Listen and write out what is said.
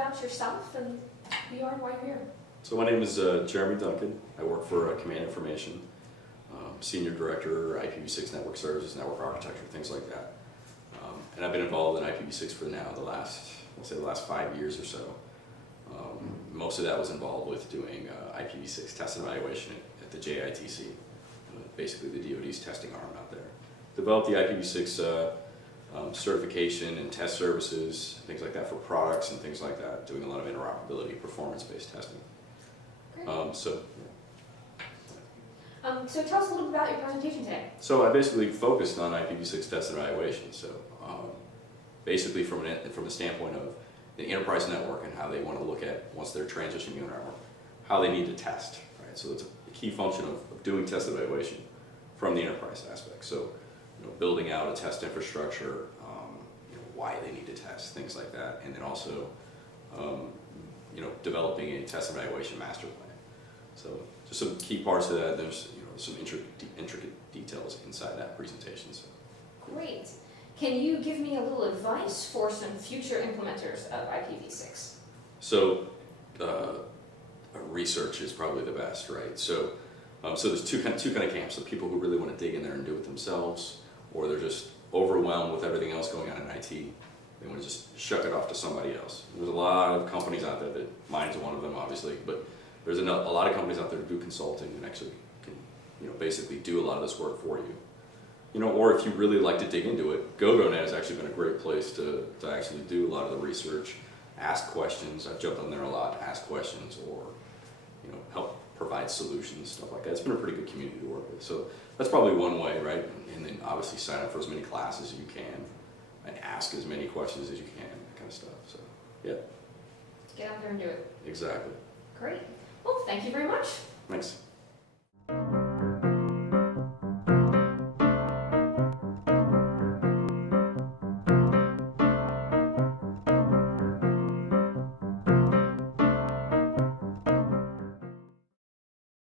about yourself and who you are and why you're here. So my name is Jeremy Duncan. I work for Command Information, Senior Director, IPv6 Network Services, Network Architecture, things like that. And I've been involved in IPv6 for now the last 5 years or so. Most of that was involved with doing IPv6 test and evaluation at the JITC, basically the DoD's testing arm out there. Developed the IPv6 certification and test services, things like that for products and things like that, doing a lot of interoperability, performance-based testing. Great. So tell us a little bit about your presentation today. So I basically focused on IPv6 test and evaluation. So basically from the standpoint of the enterprise network and how they want to look at, once they're transitioning your network, how they need to test. Right? So it's a key function of doing test evaluation from the enterprise aspect. So building out a test infrastructure, why they need to test, things like that, and then also developing a test evaluation master plan. So just some key parts of that. There's some intricate details inside that presentation. So. Great. Can you give me a little advice for some future implementers of IPv6? So research is probably the best, right? So there's two kind of camps: the people who really want to dig in there and do it themselves, or they're just overwhelmed with everything else going on in IT. They want to just shuck it off to somebody else. There's a lot of companies out there mine's one of them, obviously, but there's a lot of companies out there who do consulting and actually can, basically do a lot of this work for you. Or if you really like to dig into it, gogoNET has actually been a great place to actually do a lot of the research, ask questions. I've jumped on there a lot to ask questions or, help provide solutions, stuff like that. It's been a pretty good community to work with. So that's probably one way, right? And then obviously sign up for as many classes as you can and ask as many questions as you can, that kind of stuff. So, yeah. Get out there and do it. Exactly. Great. Well, thank you very much. Thanks.